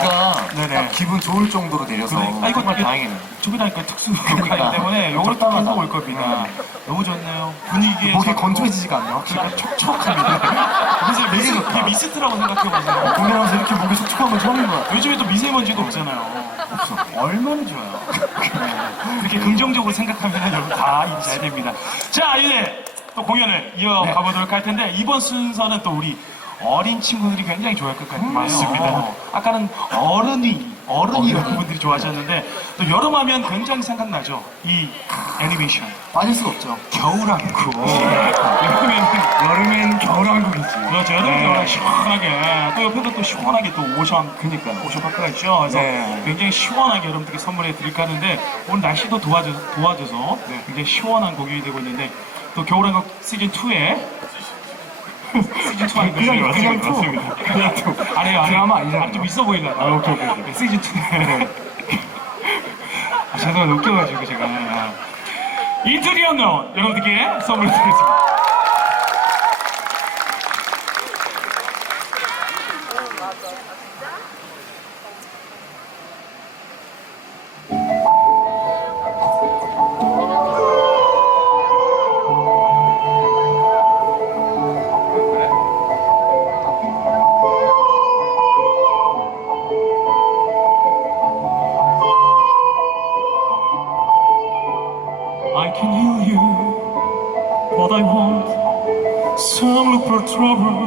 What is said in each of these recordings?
비가 네네. 딱 기분 좋을 정도로 내려서 아, 이거 정말 이게 다행이네요. 저기다니까 특수 그러니까. 효과이기 때문에 요걸. 하고 올 겁니다. 너무 좋네요. 분위기에 목이 건조해지지가 않네요. 확실히. 그러니까 촉촉합니다. 그래서 미스, 좋다. 이게 미스트라고 생각해보세요. 공연하면서 이렇게 목이 촉촉한 건 처음인 것 같아요. 요즘에도 미세먼지도 없잖아요. 없어. 얼마나 좋아요. 이렇게 긍정적으로 생각하면 여러분 다 인지해야 됩니다. 자, 이제 또 공연을 이어가 보도록 할 텐데 이번 순서는 또 우리 어린 친구들이 굉장히 좋아할 것 같아요. 맞습니다. 아까는 어른이 어른이 여러분들이 좋아하셨는데 또 여름하면 굉장히 생각나죠. 이 애니메이션. 빠질 수가 없죠. 겨울왕국. 여름에는 여름엔 겨울왕국이지. 그렇죠. 여름에 겨울에 시원하게 또 옆에도 또 시원하게 또 오션 그니까 오션 파크가 있죠. 그래서 네. 굉장히 시원하게 여러분들께 선물해 드릴까 하는데 오늘 날씨도 도와줘, 도와줘서 네. 굉장히 시원한 곡이 되고 있는데 또 겨울왕국 시즌 2에 시즌 2 아닌가요? 그냥- 그냥. 투. 맞습니다. 그냥 투. 아니에요, 아니에요. 드라마 아니잖아요. 아니, 좀 있어 보이잖아. 아, 오케이, 오케이, 오케이. 시즌 2에 아, 죄송해요. 웃겨가지고 제가 아. 인트리어 노 여러분들께 선물해 드리겠습니다. I can heal you, but I want some look for trouble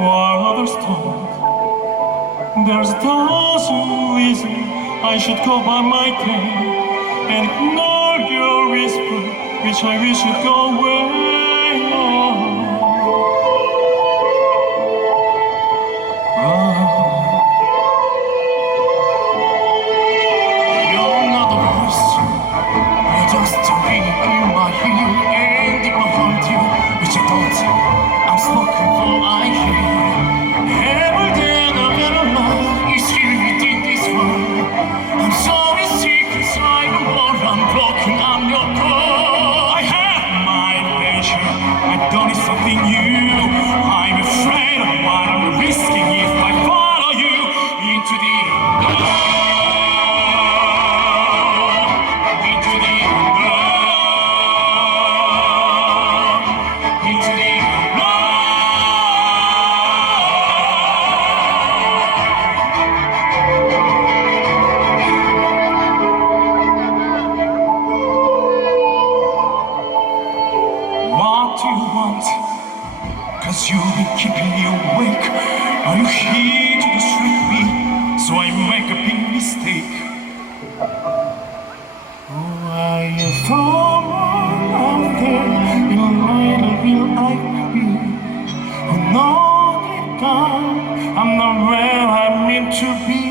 while others don't. There's a thousand reasons I should go by my day and ignore your whisper, which I wish would go away. I don't need something new. Keeping awake. Are you here to me so I make a big mistake? Why you someone out there in light will I be? Who know that I'm not where I'm meant to be.